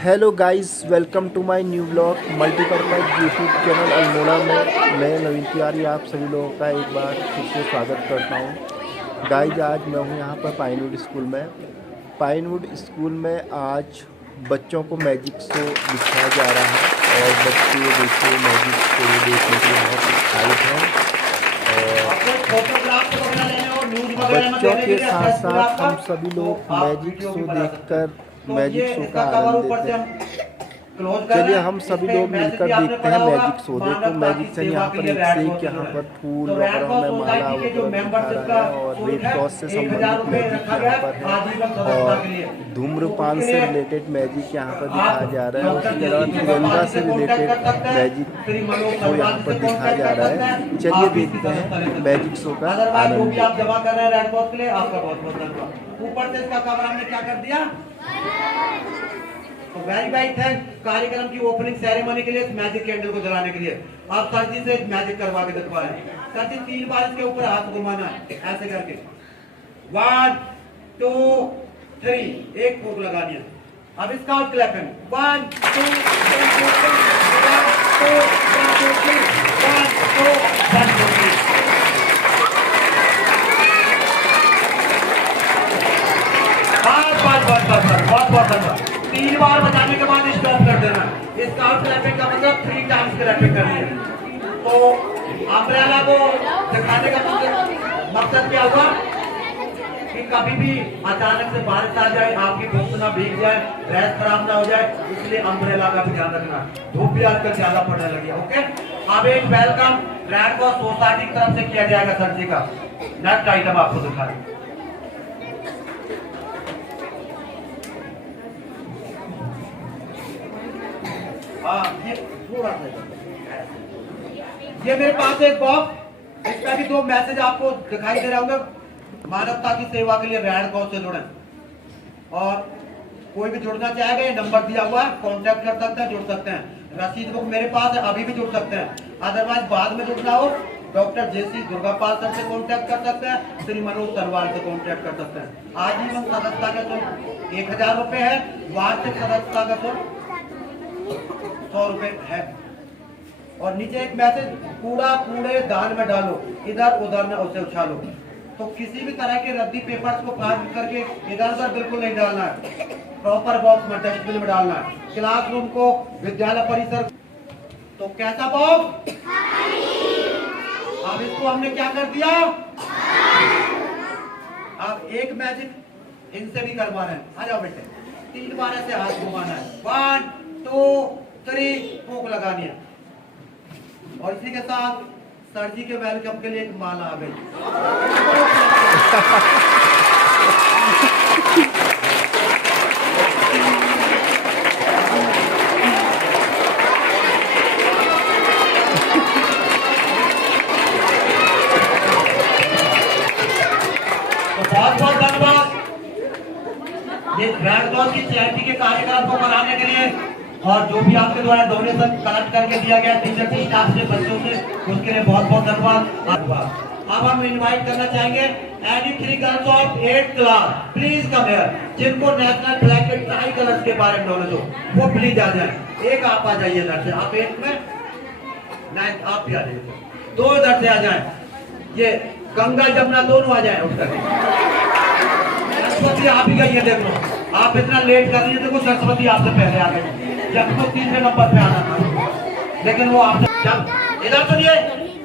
Hello guys, welcome to my new blog multipurpose YouTube channel Almora में मैं नवीन तिवारी आप सभी लोगों का एक बार फिर से स्वागत करता हूं। गाइस, आज मैं हूं यहां पर पाइनवुड स्कूल में। पाइनवुड स्कूल में आज बच्चों को मैजिक शो दिखाया जा रहा है और बच्चे देखिए मैजिक शो देखने के लिए बहुत एक्साइट हैं। और बच्चों के साथ साथ हम सभी लोग मैजिक शो देखकर मैजिक शो का आनंद लेते हैं। चलिए हम सभी लोग मिलकर देखते हैं मैजिक शो। देखो मैजिक से यहाँ पर एक से एक यहाँ पर फूल वगैरह में माला वगैरह दिखा रहा है और रेड क्रॉस से संबंधित मैजिक यहाँ पर है और धूम्रपान से रिलेटेड मैजिक यहाँ पर दिखाया जा रहा है। उसके अलावा तिरंगा से रिलेटेड मैजिक शो यहाँ पर दिखाया जा रहा है। चलिए देखते हैं मैजिक शो का आनंद। आप जमा कर रहे हैं रेड क्रॉस के लिए, आपका बहुत बहुत धन्यवाद। ऊपर से इसका कवर हमने क्या कर दिया, तो वेरी वेरी थैंक कार्यक्रम की ओपनिंग सेरेमनी के लिए इस मैजिक कैंडल को जलाने के लिए आप सर जी से मैजिक करवा के दिखवा रहे हैं। सर जी 3 बार इसके ऊपर हाथ घुमाना है ऐसे करके 1 2 3 एक फूक लगानी है। अब इसका क्लैपिंग 1 2 1 2 1 2 3 बहुत धन्यवाद। 3 बार बजाने के बाद स्टॉप कर देना। इसका क्लैपिंग का मतलब 3 टाइम्स क्लैपिंग करनी है। तो अम्ब्रेला को दिखाने का मकसद क्या हुआ कि कभी भी अचानक से बारिश आ जाए, आपकी बुक्स ना भीग जाए, ड्रेस खराब ना हो जाए, इसलिए अम्ब्रेला का भी ध्यान रखना। धूप भी आजकल ज्यादा पड़ने लगी है। ओके, अब एक वेलकम रेड क्रॉस सोसाइटी की तरफ से किया जाएगा सर जी का। नेक्स्ट आइटम आपको दिखा रहे हैं। ये मेरे पास एक बॉक्स, इसका भी 2 मैसेज आपको दिखाई दे रहा होगा। मानवता की सेवा के लिए रेड क्रॉस से जुड़े और कोई भी जुड़ना चाहेगा, ये नंबर दिया हुआ है, कांटेक्ट कर सकते हैं, जुड़ सकते हैं। रसीद बुक मेरे पास है, अभी भी जुड़ सकते हैं। अदरवाइज बाद में जुड़ना हो डॉक्टर जेसी दुर्गापाल सर से कांटेक्ट कर सकते हैं, श्री मनोज सरवाल से कांटेक्ट कर सकते हैं। आजीवन सदस्यता का शुल्क 1000 रुपए है, वार्षिक सदस्यता का शुल्क 100 रुपए है। और नीचे एक मैसेज, कूड़ा कूड़े दान में डालो, इधर उधर न उसे उछालो। तो किसी भी तरह के रद्दी पेपर्स को काट करके इधर उधर बिल्कुल नहीं डालना है, प्रॉपर बॉक्स में डस्टबिन में डालना है। क्लासरूम को, विद्यालय परिसर, तो कैसा बॉक्स, अब इसको हमने क्या कर दिया, अब एक मैजिक इनसे भी करवा रहे हैं। आ जाओ बेटे, 3 बार ऐसे हाथ घुमाना है, 1 2 3 फूंक लगानी है। और इसी के साथ सर जी के वेलकम के लिए एक माला आ गई। तो बहुत बहुत धन्यवाद ये रेड क्रॉस की चैरिटी के कार्यक्रम को बनाने के लिए और जो भी आपके द्वारा डोनेशन कलेक्ट करके दिया गया टीचर से, स्टाफ से, बच्चों से, उसके लिए बहुत बहुत धन्यवाद। अब हम इनवाइट करना चाहेंगे any 3 girls of 8th class, please come here, जिनको नेशनल फ्लैग के ट्राई कलर्स के बारे में नॉलेज हो वो प्लीज आ जाए। एक आप आ जाइए इधर से, आप 8th में, 9th आप भी आ जाइए, 2 इधर से आ जाए, ये गंगा जमुना दोनों आ जाए उठकर। सरस्वती आप ही गई है, देख लो आप इतना लेट कर रही है, देखो सरस्वती आपसे पहले आ गई, जब तो 3 नंबर पे आना था, लेकिन वो आपसे जब इधर सुनिए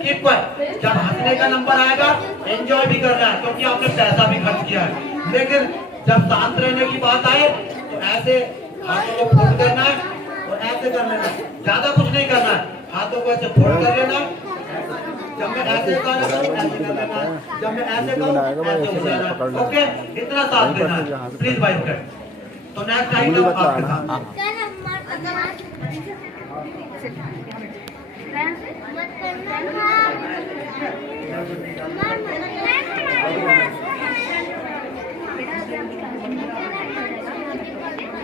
कीप पर, जब हंसने का नंबर आएगा एंजॉय भी करना है क्योंकि आपने पैसा भी खर्च किया है। लेकिन जब शांत रहने की बात आए तो ऐसे हाथों को फोल्ड करना है और ऐसे कर लेना है, ज्यादा कुछ नहीं करना है, हाथों को ऐसे फोल्ड कर लेना। जब मैं ऐसे कर लेना, जब मैं ऐसे करूं ऐसे हो जाना। ओके, इतना साथ देना है प्लीज भाई। तो नेक्स्ट आइटम आपके साथ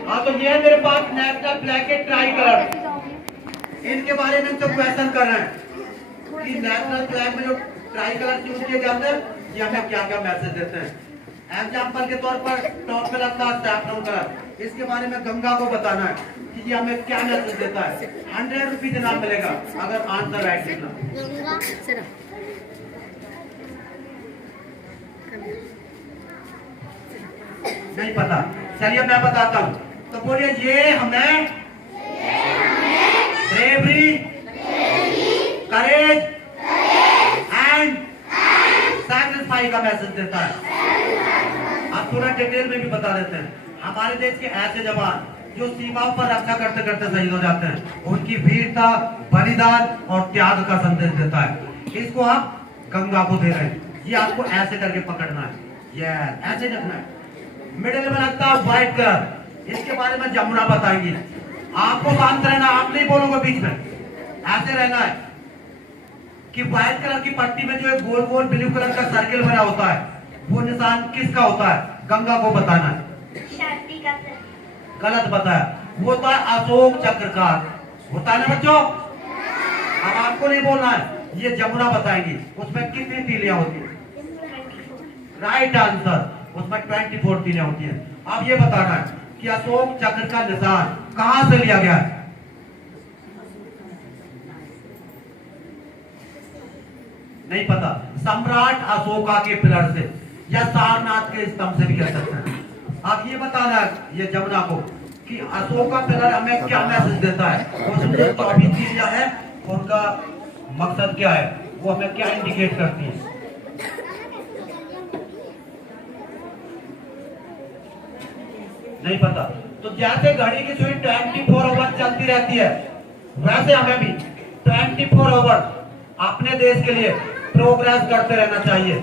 हाँ, तो ये है मेरे पास नेशनल फ्लैग के ट्राई कलर। इनके बारे में जो क्वेश्चन कर रहे हैं कि नेशनल फ्लैग में जो ट्राई कलर यूज किए जाते हैं ये हमें क्या क्या मैसेज देते हैं। एग्जाम्पल के तौर पर टॉप पे लगता है सैफरन कलर, इसके बारे में गंगा को बताना है कि ये हमें क्या मैसेज देता है। 100 रुपीज इनाम मिलेगा अगर आंसर राइट लिखना। नहीं पता, चलिए मैं बताता हूँ। तो बोलिए ये हमें ब्रेवरी, करेज एंड सैक्रिफाइस का मैसेज देता है। आप थोड़ा डिटेल में भी बता देते हैं। हमारे देश के ऐसे जवान जो सीमाओं पर रक्षा करते करते शहीद हो जाते हैं, उनकी वीरता, बलिदान और त्याग का संदेश देता है। इसको आप गंगा को दे रहे हैं। ये आपको ऐसे करके पकड़ना है, ये ऐसे रखना है। मिडिल में लगता है व्हाइट कलर, इसके बारे में जमुना बताएंगी। आपको शांत रहना, आप नहीं बोलोगे बीच में, ऐसे रहना है कि व्हाइट कलर की पट्टी में जो एक गोल गोल ब्लू कलर का सर्किल बना होता है, वो निशान किसका होता है? गंगा को बताना है। गलत बताया, वो होता है अशोक चक्र का, होता है ना बच्चों। अब आपको नहीं बोलना है, ये जमुना बताएंगी। उसमें कितनी तीलियां होती है? राइट आंसर, उसमें 24 तीलियां होती है। अब ये बताना है कि अशोक चक्र का निशान कहां से लिया गया है? नहीं पता, सम्राट अशोका के पिलर से या सारनाथ के स्तंभ से भी कह सकते हैं। अब ये बताना है ये जमुना को कि अशोका पिलर हमें क्या मैसेज देता है। उसमें 24 तीलियां है, उनका मकसद क्या है, वो हमें क्या इंडिकेट करती है? नहीं पता। तो जैसे घड़ी की सुई 24 आवर चलती रहती है, वैसे हमें भी 24 आवर अपने देश के लिए प्रोग्रेस करते रहना चाहिए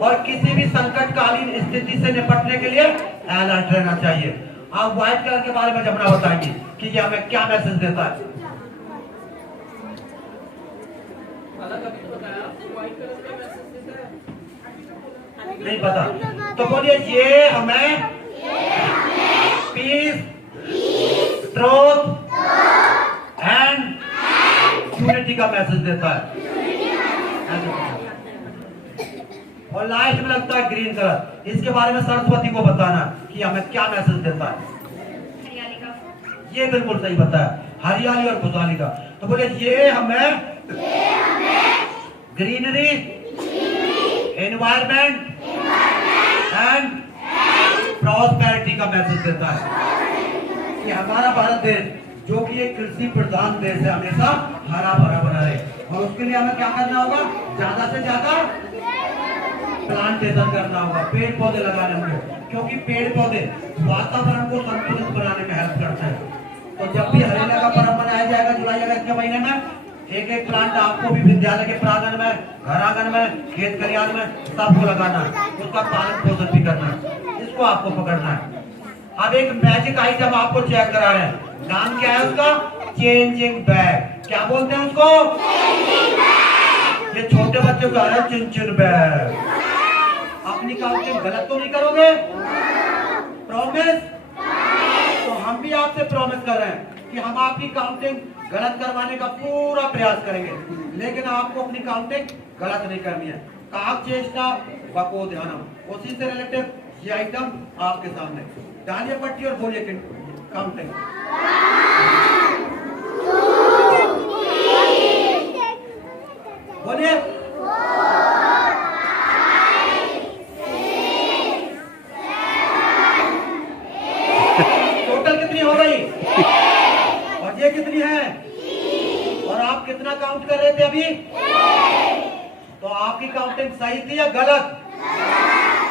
और किसी भी संकटकालीन स्थिति से निपटने के लिए अलर्ट रहना चाहिए। आप व्हाइट कलर के बारे में जमुना बताएंगे कि ये हमें क्या मैसेज देता है। नहीं पता, तो बोलिए ये हमें पीस, ट्रूथ एंड यूनिटी का मैसेज देता है। और लास्ट में लगता है ग्रीन कलर, इसके बारे में सरस्वती को बताना कि हमें क्या मैसेज देता है। ये बिल्कुल सही बताया, हरियाली और खुशहाली का। तो बोले ये हमें ग्रीनरी, एनवायरमेंट एंड प्रॉस्पेरिटी का मैसेज देता है कि हमारा भारत देश जो कि एक कृषि प्रधान देश है, हमेशा हरा भरा बना रहे। और उसके लिए हमें क्या करना होगा? ज्यादा से ज्यादा प्लांटेशन करना होगा, पेड़ पौधे लगाने होंगे, क्योंकि पेड़ पौधे वातावरण को संतुलित बनाने में हेल्प करते हैं। तो जब भी हरेला का पर्व मनाया जाएगा जुलाई अगस्त के महीने में, एक एक प्लांट आपको भी विद्यालय के प्रांगण में, घर आंगन में, खेत खलिहान में सबको लगाना है, उसका पालन पोषण भी करना है, इसको आपको पकड़ना है। अब एक मैजिक आइटम आपको चेक करा रहे हैं, नाम क्या है उसका? Changing bag. क्या बोलते हैं उसको? ये छोटे बच्चों का है चिंचिन बैग। अपनी काउंटिंग गलत तो नहीं करोगे? प्रॉमिस? तो हम भी आपसे प्रॉमिस कर रहे हैं कि हम आपकी काउंटिंग गलत करवाने का पूरा प्रयास करेंगे, लेकिन आपको अपनी काउंटिंग गलत नहीं करनी है। काक चेष्टा बको ध्यानम, उसी से रिलेटेड ये आइटम आपके सामने। डालिए पट्टी और बोलिए काउंटिंग। बोलिए। टोटल कितनी हो गई? और ये कितनी है? और आप कितना काउंट कर रहे थे अभी? तो आपकी काउंटिंग सही थी या गलत?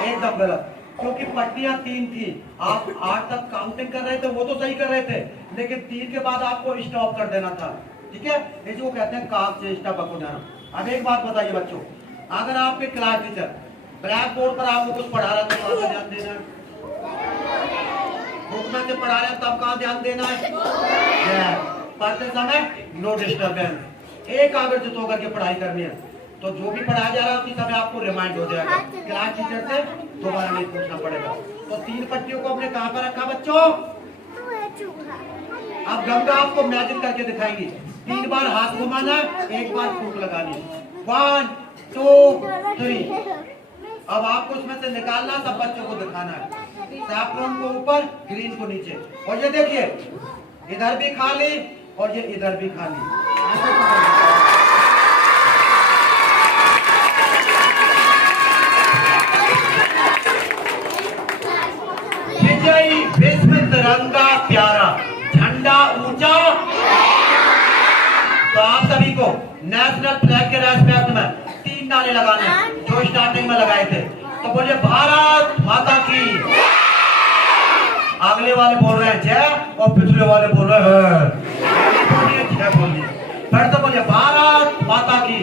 एकदम गलत, क्योंकि पट्टियां 3 थी। आप 8 तक काउंटिंग कर रहे थे, वो तो सही कर रहे थे, लेकिन 3 के बाद आपको स्टॉप कर देना था। ठीक है, इसको कहते हैं काक चेष्टा बको ध्यानम। अब एक बात बताइए बच्चों, अगर आपके क्लास टीचर ब्लैक बोर्ड पर आपको कुछ पढ़ा रहा है तो ध्यान देना है, बुक में से पढ़ा रहे हैं तब कहाँ ध्यान देना है? पढ़ते समय नो डिस्टर्बेंस, एक आग्रहित होकर के पढ़ाई करनी है। तो जो भी पढ़ाया जा रहा है उसी समय आपको रिमाइंड हो जाएगा, क्लास टीचर से दोबारा नहीं पूछना पड़ेगा। तो 3 पट्टियों को आपने कहाँ पर रखा बच्चों? अब गंगा आपको मैजिक करके दिखाएंगी। 3 बार हाथ घुमाना, 1 बार फूंक लगानी। 1 2 3। अब आपको उसमें से निकालना, सब बच्चों को दिखाना है। सैफ्रॉन को ऊपर, ग्रीन को नीचे। और ये देखिए इधर भी खाली और ये इधर भी खाली। विजयी विश्व तिरंगा प्यारा, झंडा ऊंचा। तो आप सभी को नेशनल फ्लैग के रेस्पेक्ट में 3 नारे लगाने जो स्टार्टिंग में लगाए थे। तो बोलिए भारत माता की। अगले वाले बोल रहे हैं जय और पिछले वाले बोल रहे हैं बोलिए जय बोलिए। फिर तो बोलिए भारत माता की।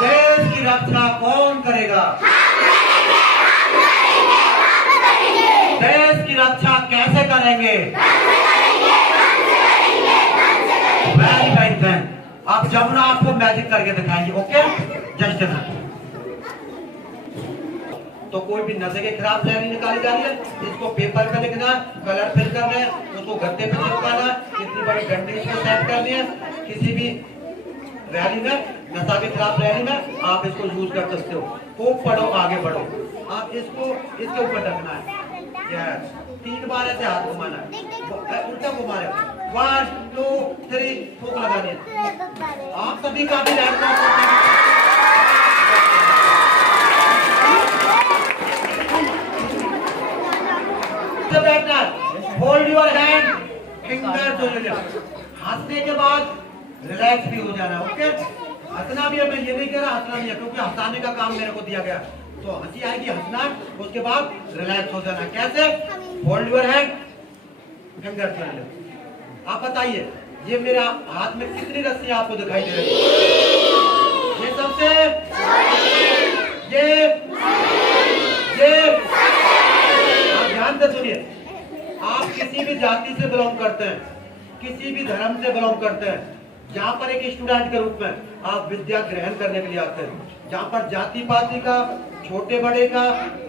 देश की रक्षा कौन करेगा? देश की रक्षा कैसे करेंगे? Very nice then. अब जमुना आपको मैजिक करके दिखाएंगे। ओके जस्ट ना। तो कोई भी नशे के खिलाफ रैली निकाली जा रही है, इसको पेपर पे लिखना, कलर फिल करना है, उसको गद्दे पे चिपकाना, इतनी बड़ी डंडी इसको सेट करनी है। किसी भी रैली में, नशा के खिलाफ रैली में आप इसको यूज कर सकते हो। खूब पढ़ो, आगे बढ़ो। आप इसको इसके ऊपर रखना है। यस 3 बार ऐसे हाथ घुमाना है, उल्टा घुमा रहे हो। 1 2 3 फूंक लगानी है। आप सभी का भी बैठना। Hold your hand, finger to lips. हंसने के बाद रिलैक्स भी हो जाना। ओके हंसना भी है, मैं ये नहीं कह रहा हंसना नहीं है, क्योंकि हंसाने का काम मेरे को दिया गया। तो हंसी आएगी, हंसना, उसके बाद रिलैक्स हो जाना। कैसे? Hold your hand, finger to lips. आप बताइए ये मेरे हाथ में कितनी रस्सियां आपको दिखाई दे रही है? ये सबसे ये ध्यान से सुनिए। आप किसी भी जाति से बिलोंग करते हैं, किसी भी धर्म से बिलोंग करते हैं, जहाँ पर एक स्टूडेंट के रूप में आप विद्या ग्रहण करने के लिए आते हैं, जहाँ पर जाति पाति का, छोटे बड़े का,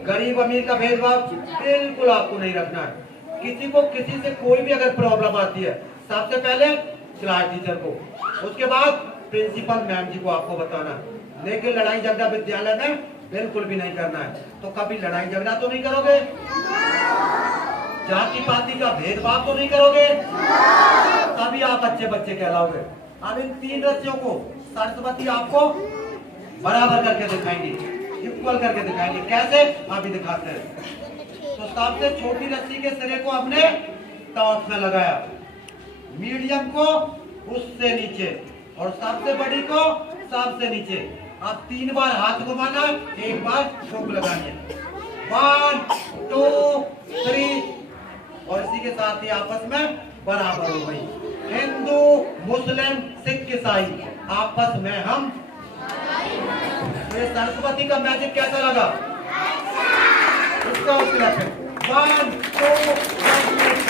गरीब अमीर का भेदभाव बिल्कुल आपको नहीं रखना है। किसी को किसी से कोई भी अगर प्रॉब्लम आती है, सबसे पहले क्लास टीचर को, उसके बाद प्रिंसिपल मैम जी को आपको बताना। लेकिन लड़ाई झगड़ा विद्यालय में बिल्कुल भी नहीं करना है। तो कभी लड़ाई झगड़ा तो नहीं करोगे, जाति पाति का भेदभाव तो नहीं करोगे, तभी आप अच्छे बच्चे कहलाओगे। अब इन 3 रस्सियों को सरस्वती आपको बराबर करके दिखाएंगी, इक्वल करके दिखाएंगे। कैसे? अभी दिखाते हैं। तो सबसे छोटी रस्सी के सिरे को हमने टॉप में लगाया, मीडियम को उससे नीचे और सबसे बड़ी को सबसे नीचे। अब 3 बार हाथ घुमाना, 1 बार फूंक लगानी है। 1 2 3 और इसी के साथ ही आपस में बराबर हो गई। हिंदू मुस्लिम सिख ईसाई आपस में हम। तो सरस्वती का मैजिक कैसा लगा? इसका उत्तर है 1 2 3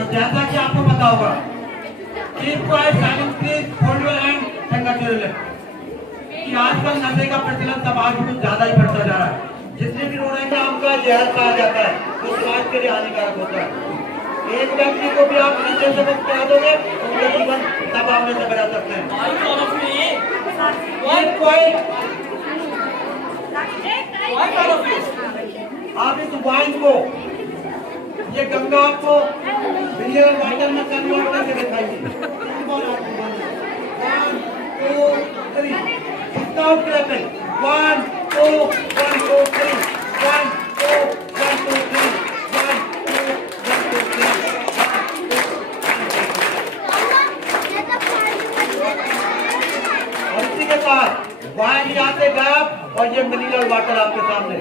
तो जैसा कि आपको पता होगा, keep quiet, silent please, hold your hand, finger to your lips, कि आजकल नशे का प्रचलन समाज में कुछ ज्यादा ही बढ़ता जा रहा है। जितने भी रोड है आम का जहर कहा जाता है, वो समाज के लिए हानिकारक होता है। एक व्यक्ति को भी आप नशे से मुक्त करा दोगे तो उनका जीवन दबाव में बना सकते हैं। आप इस वाइन को, ये गंगा आपको मिनरल वाटर में कन्वर्ट करके दिखाएंगे। 1 2 3 Stop clapping. 1 2 1 2 3 1 2 1 2 3 1 2 1 2 3 और इसी के साथ वाइन यहाँ से गायब और ये मिनरल वाटर आपके सामने।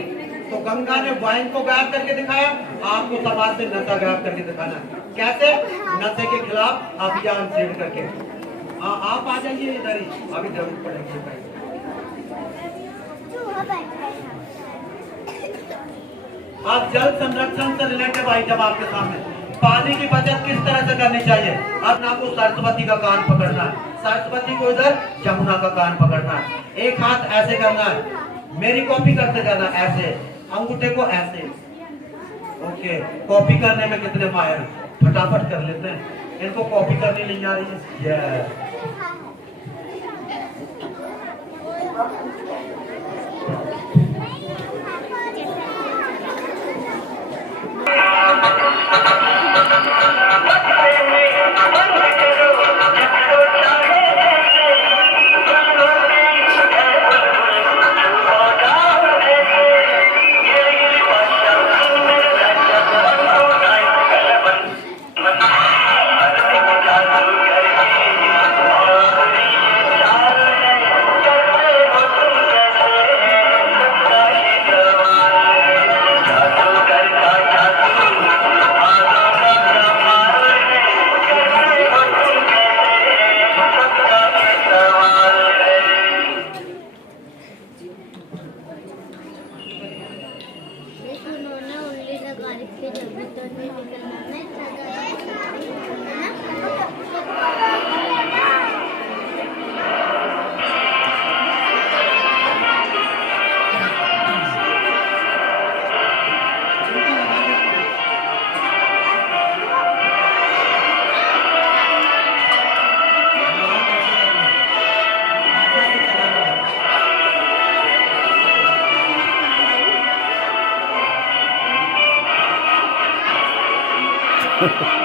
तो गंगा ने वाइन को गायब करके दिखाया, आपको समाज से नशा गायब करके दिखाना है। कैसे? नशे के खिलाफ अभियान छेड़ करके। आप आ जाइए इधर ही, अभी जरूरत पड़ेगी। आप जल संरक्षण से रिलेटेड आइटम आपके सामने। पानी की बचत किस तरह से करनी चाहिए। अब ना को सरस्वती का कान पकड़ना है, सरस्वती को इधर यमुना का कान पकड़ना है, एक हाथ ऐसे करना है, मेरी कॉपी करते जाना, ऐसे अंगूठे को ऐसे। ओके, कॉपी करने में कितने माहिर, फटाफट कर लेते हैं। इनको कॉपी करनी नहीं आ रही है। Ha ha.